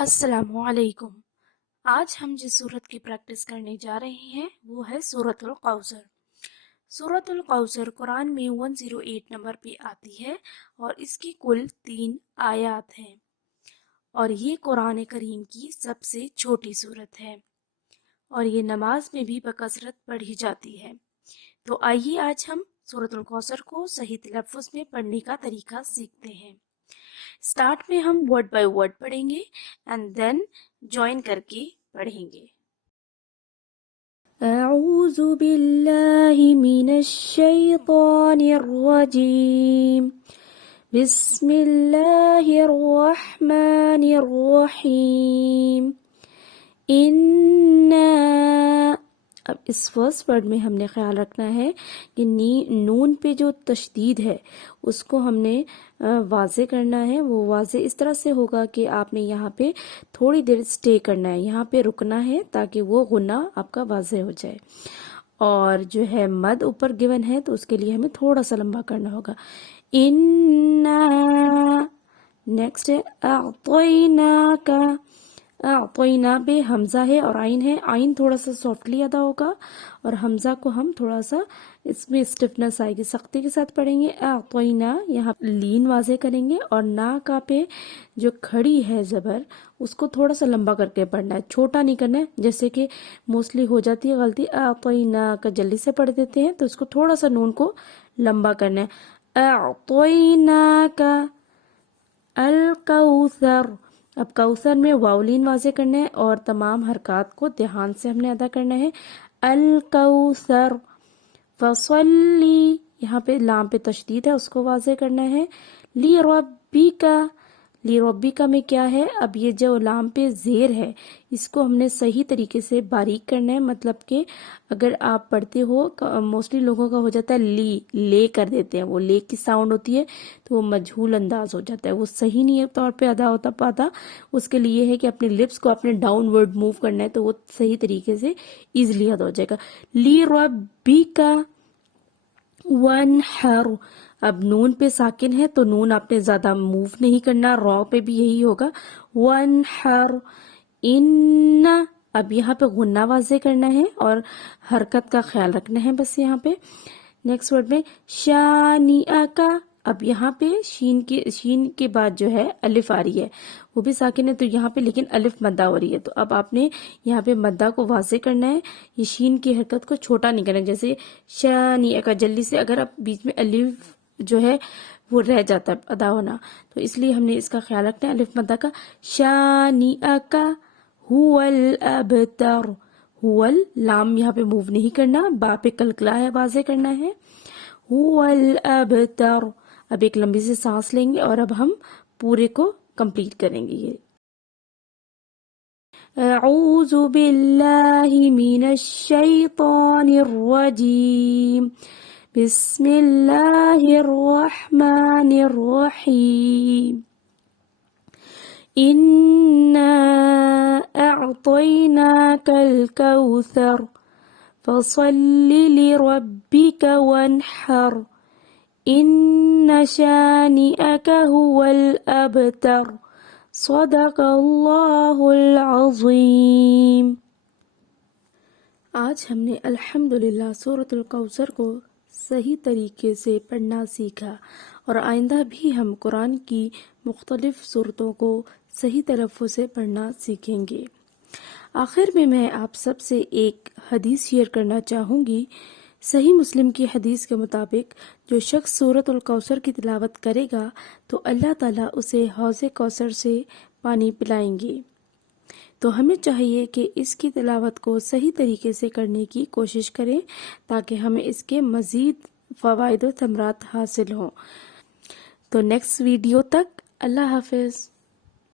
السلام علیکم۔ آج ہم جس صورت کی پریکٹس کرنے جا رہے ہیں وہ ہے سورۃ القوثر۔ سورۃ القوثر قرآن میں 108 نمبر پہ آتی ہے اور اس کی کل 3 آیات ہیں اور یہ قرآن کریم کی سب سے چھوٹی سورت ہے اور یہ نماز میں بھی بکثرت پڑھی جاتی ہے۔ تو آئیے آج ہم سورۃ القوثر کو صحیح تلفظ میں پڑھنے کا طریقہ سیکھتے ہیں۔ سٹارٹ میں ہم ورڈ بائی ورڈ پڑھیں گے اینڈ دین جوائن کر کے پڑھیں گے۔ اعوذ باللہ من الشیطان الرجیم، بسم اللہ الرحمن الرحیم۔ اب اس فرسٹ ورڈ میں ہم نے خیال رکھنا ہے کہ نون پہ جو تشدید ہے اس کو ہم نے واضح کرنا ہے۔ وہ واضح اس طرح سے ہوگا کہ آپ نے یہاں پہ تھوڑی دیر اسٹے کرنا ہے، یہاں پہ رکنا ہے تاکہ وہ غنہ آپ کا واضح ہو جائے۔ اور جو ہے مد اوپر گیون ہے تو اس کے لیے ہمیں تھوڑا سا لمبا کرنا ہوگا۔ نیکسٹ ہے اعطیناک۔ اعطینا پہ حمزہ ہے اور عین ہے، عین تھوڑا سا سافٹلی ادا ہوگا اور حمزہ کو ہم تھوڑا سا اس میں اسٹفنس آئے گی، سختی کے ساتھ پڑھیں گے۔ اعطینا یہاں لین واضح کریں گے اور نا کا پہ جو کھڑی ہے زبر اس کو تھوڑا سا لمبا کر کے پڑھنا ہے، چھوٹا نہیں کرنا ہے، جیسے کہ موسٹلی ہو جاتی ہے غلطی، اعطینا کا جلدی سے پڑھ دیتے ہیں تو اس کو تھوڑا سا نون کو لمبا کرنا ہے۔ اعطینا کا الکوثر۔ اب کوثر میں واولین واضح کرنا ہے اور تمام حرکات کو دھیان سے ہم نے ادا کرنا ہے۔ الکوثر۔ فصلی، یہاں پہ لام پہ تشدید ہے اس کو واضح کرنا ہے۔ لی ربک۔ لی ربک میں کیا ہے، اب یہ جو لام پہ زیر ہے اس کو ہم نے صحیح طریقے سے باریک کرنا ہے، مطلب کہ اگر آپ پڑھتے ہو موسٹلی لوگوں کا ہو جاتا ہے لے کر دیتے ہیں، وہ لے کی ساؤنڈ ہوتی ہے تو وہ مجہول انداز ہو جاتا ہے، وہ صحیح نہیں طور پہ ادا ہوتا پاتا۔ اس کے لیے ہے کہ اپنے لپس کو اپنے ڈاؤن ورڈ موو کرنا ہے تو وہ صحیح طریقے سے ایزلی ادا ہو جائے گا۔ لی ربک وانحر۔ اب نون پہ ساکن ہے تو نون آپ نے زیادہ موو نہیں کرنا، را پہ بھی یہی ہوگا۔ وانحر۔ ان، اب یہاں پہ غنہ واضح کرنا ہے اور حرکت کا خیال رکھنا ہے بس یہاں پہ۔ نیکسٹ ورڈ میں شانئک۔ اب یہاں پہ شین کے بعد جو ہے الف آ رہی ہے، وہ بھی ساکن ہے تو یہاں پہ لیکن الف مدہ ہو رہی ہے، تو اب آپ نے یہاں پہ مدہ کو واضح کرنا ہے، یہ شین کی حرکت کو چھوٹا نہیں کرنا ہے، جیسے شانئک جلدی سے اگر آپ بیچ میں الف جو ہے وہ رہ جاتا ہے ادا ہونا، تو اس لیے ہم نے اس کا خیال رکھنا ہے الف مدہ کا۔ شانئک هو الابتر۔ ہول لام یہاں پہ موو نہیں کرنا، با پہ کلکلا ہے واضح کرنا ہے۔ هو الابتر۔ اب ایک لمبی سے سانس لیں گے اور اب ہم پورے کو کمپلیٹ کریں گے۔ یہ اعوذ باللہ من الشیطان الرجیم، بسم اللہ الرحمن الرحیم۔ انا اعطیناک الکوثر، فصل لربک وانحر، ان شانئک هو الابتر۔ صدق اللہ العظیم۔ آج ہم نے الحمدللہ سورۃ القوثر کو صحیح طریقے سے پڑھنا سیکھا اور آئندہ بھی ہم قرآن کی مختلف سورتوں کو صحیح تلفظ سے پڑھنا سیکھیں گے۔ آخر میں آپ سب سے ایک حدیث شیئر کرنا چاہوں گی۔ صحیح مسلم کی حدیث کے مطابق جو شخص سورۃ القوثر کی تلاوت کرے گا تو اللہ تعالیٰ اسے حوض کوثر سے پانی پلائیں گے۔ تو ہمیں چاہیے کہ اس کی تلاوت کو صحیح طریقے سے کرنے کی کوشش کریں تاکہ ہمیں اس کے مزید فوائد و ثمرات حاصل ہوں۔ تو نیکسٹ ویڈیو تک اللہ حافظ۔